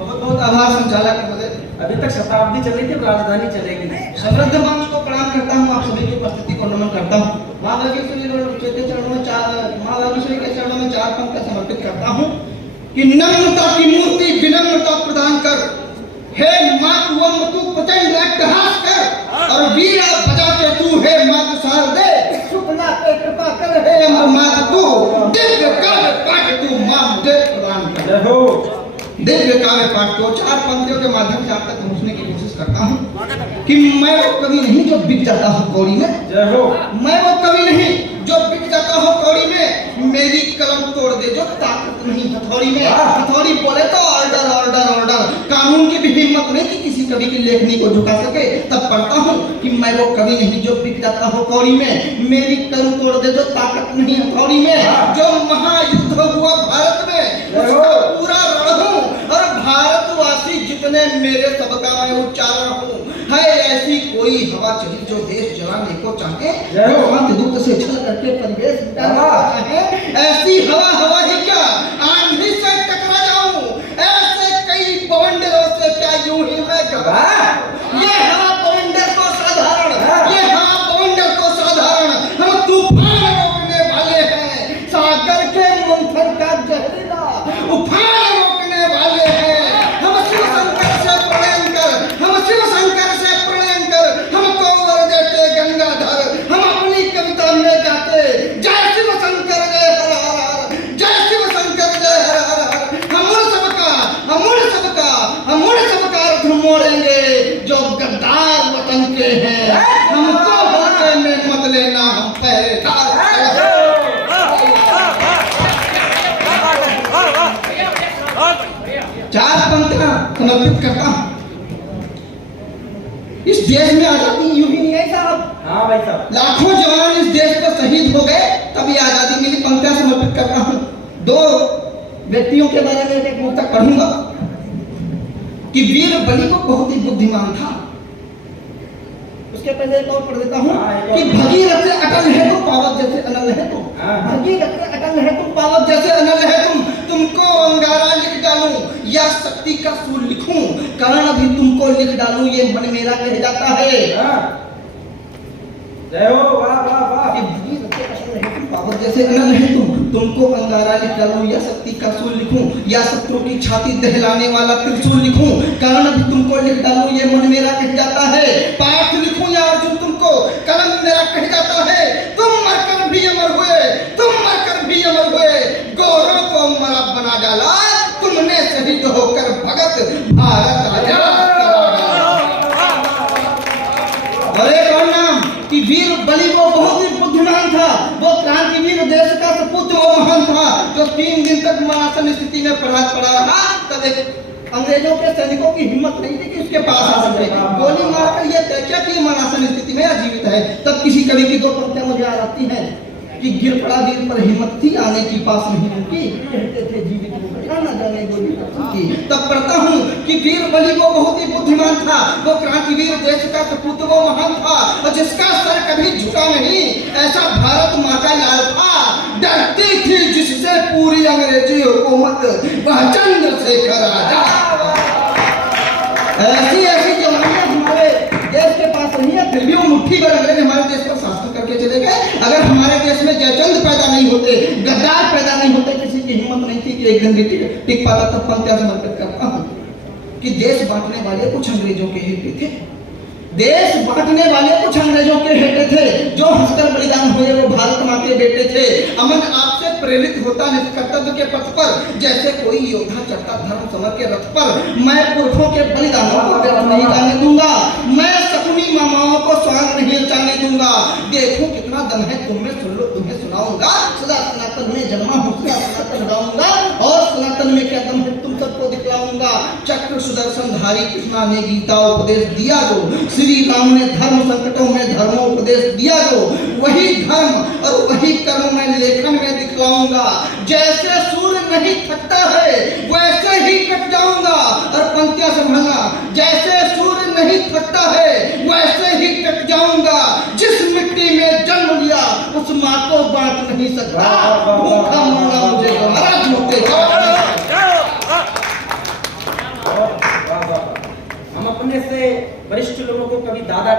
बहुत बहुत आभार संचालक महोदय। अभी तक शताब्दी चल रही थी, अब राजधानी चलेगी। समृद्ध मंच को प्रणाम करता हूँ, आप सभी की उपस्थिति को नमन करता हूँ। माँ भागीश्वरी के चरणों में चार पंक्ति समर्पित करता हूँ कि नम्रता की मूर्ति विनम्रता प्रदान कर, हे मातु तू प्रचंड अट्टहास कर, और वीरा बजा के तू हे मातु शारदे शुक्ला पे कृपा कर, हे मातु दिव्य काव्य पाठ तू मां दे प्रदान कर। जय हो। दिव्य काव्य पाठ को चार पंक्तियों के माध्यम से आप तक पहुंचने की कोशिश करता हूं कि मैं वो कवि नहीं जो बिक जाता हूं कौड़ी में। जय हो। मैं वो कवि नहीं जो बिक जाता हूं कौड़ी में, मेरी कलम तोड़ दे जो ताकत नहीं हथौड़ी में। हथौड़ी बोले तो ऑर्डर ऑर्डर ऑर्डर, कानून की भी हिम्मत नहीं कि किसी कवि की लेखनी को झुका सके। तब पढ़ता हूं कि मैं वो कवि नहीं जो बिक जाता हूं कौड़ी में, मेरी कलम तोड़ दे जो ताकत नहीं हथौड़ी में। जो महायुद्ध हुआ भारत में उसका पूरा रण हूं, और भारतवासी जितने मेरे सबका मैं उच्चारण हूँ। है ऐसी कोई हवा चली जो देश जलाने को चाहे, शांति दूत से छल करके परिवेश मिटाना चाहे। ऐसी हवा ही क्या आंधी से टकरा जाऊं, ऐसे कई बवंडरों से क्या यूं ही मैं घबरा। ये हवा बवंडर को साधारण, ये हवा बवंडर को साधारण, हम तूफान रोकने वाले हैं, सागर के मंथन का जहरीला उफान रोकने वाले हैं। हम शिव शंकर से प्रणयन कर, हम शिव शंकर से प्रणयन कर, हमको वर देते गंगाधर, हम अपनी कविता में गाते जय शिव शंकर जय हर हर हर, जय शिव शंकर जय हर हर हर। हम उन सबका अर्थ मोड़ेंगे जो गद्दार वतन के हैं। हमको होके में मत लेना, हम पहरेदार। चार पंक्तियां समर्पित करता हूं। इस देश में आजादी यूं ही नहीं है साहब। हाँ भाई साहब। लाखों जवान इस देश पर शहीद हो गए तभी आजादी मिली। पंक्तियां समर्पित करता हूं। दो व्यक्तियों के बारे में एक मुक्तक पढ़ूंगा कि वीर बलि को बहुत ही बुद्धिमान था। उसके पहले एक और पढ़ देता हूं कि भगीरथ से अटल है तुम, पावक जैसे अनल है तुम। भगीरथ से अटल है तुम, पावक जैसे अनल है तुम। तुमको अंगारा लिख डालूं या शक्ति का सूल लिखूं, कर्ण भी तुमको लिख डालूं ये मन मेरा कह जाता है। जय हो। वाह वाह वाह। भगीरथ से अटल है तुम, पावक जैसे अनल है तुम। तुमको अंगारा लिख डालूं या शक्ति का सूल लिखूं, या शत्रु की छाती दहलाने वाला त्रिशूल लिखूं, कर्ण भी तुमको लिख डालूं ये मन मेरा कह जाता है। पाठ लिखूं या अर्जुन तुमको, कलम मेरा कह जाता है। तुम मरकर भी अमर हुए, तुम मरकर भी अमर हुए, गौरव को मरा बना डाला तुमने, शहीद होकर भगत भारत आजाद करा डाला। और एक और नाम कि वीर बलि को बहुत ही बुद्धिमान था, वो क्रांतिवीर देश का सपूत वो महान था, जो 3 दिन तक मरासन स्थिति में पड़ा रहा। तब एक अंग्रेजों के सैनिकों की हिम्मत नहीं थी कि उसके पास आ सके, गोली मारकर ये तय किया कि मरासन स्थिति में अजीवित है। तब किसी कवि की दो पंक्तियां मुझे याद आती हैं कि गिर पड़ा वीर पर हिम्मत थी, आने की पास नहीं उनकी, कहते थे जीवित होकर न जाने गोली की। तब पढ़ता हूँ कि वीर बलि को बहुत ही बुद्धिमान था, वो क्रांतिवीर देश का सपूत वो महान था, और जिसका सर कभी झुका नहीं, ऐसा भारत माँ का लाल था। डरती थी जिससे पूरी अंग्रेजी हुकूमत, वह चंद्रशेखर आजाद। ऐसी ऐसी जवानियां हमारे देश के पास नहीं है, फिर भी वो मुट्ठी भर अंग्रेज हमारे देश पर शासन करके चले गए। अगर हमारे देश में जयचंद पैदा नहीं होते, गद्दार पैदा नहीं होते, किसी की हिम्मत नहीं थी कि एक दिन भी टिक पाता। तब पंक्तियां समर्पित करता हूं कि देश बांटने वाले कुछ अंग्रेजों के हेटे थे, देश बांटने वाले कुछ अंग्रेजों के हेटे थे, जो हंसकर बलिदान हुए वो भारत माँ के बेटे थे। अमन आपसे प्रेरित होता निष्कर्तव्य के पथ पर, जैसे कोई योद्धा चढ़ता धर्म समर के रथ पर। मैं पुरखों के बलिदानों को व्यर्थ नहीं जाने दूंगा, मैं शकुनी मामाओं को स्वांग नहीं जाने दूंगा। देखो कितना दम है तुम में, सुन लो तुम्हें सुनाऊंगा, सदा सनातन में जन्मा हूं, सदा सनातन गाऊंगा, और सनातन में क्या दम है तुम सबको दिखलाऊंगा। चक्र सुदर्शन धारी कृष्णा ने गीता उपदेश दिया, जो श्री राम ने धर्म संकटों में धर्मोपदेश दिया, जो वही धर्म और वही कर्म मैं लेखन में दिखलाऊंगा। जैसे सूर्य नहीं थकता है वैसे ही कट जाऊंगा। और पंक्तियां संभालना, जैसे सूर्य नहीं थकता है वैसे ही कट जाऊंगा। जिस मिट्टी में जन्म लिया उस माँ को बांट नहीं सकता, भूखा मरना मुझे महाराज होते।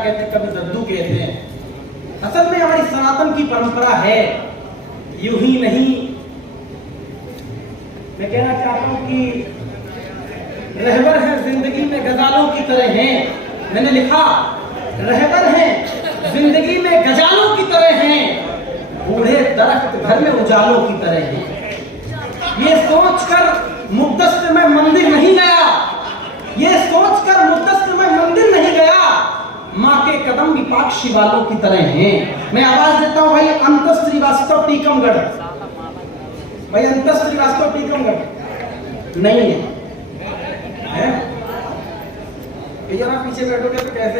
कहते, कभी दद्दू कहते हैं। असल में हमारी सनातन की परंपरा है, यूं ही नहीं। मैं कहना चाहता हूं कि रहबर हैं जिंदगी में गजालों की तरह हैं। मैंने लिखा रहबर हैं जिंदगी में गजालों की तरह हैं, बूढ़े दरख्त घर में उजालों की तरह हैं। ये सोचकर मुद्दस्र में मंदिर नहीं गया, ये सोचकर मुद्दस्र में मंदिर नहीं गया, माँ के कदम विपाक्षी वालों की तरह हैं। मैं आवाज देता हूं भाई अंतस श्रीवास्तव टीकमगढ़, भाई अंतस श्रीवास्तव टीकमगढ़ नहीं है, है? जरा पीछे बैठोगे तो कैसे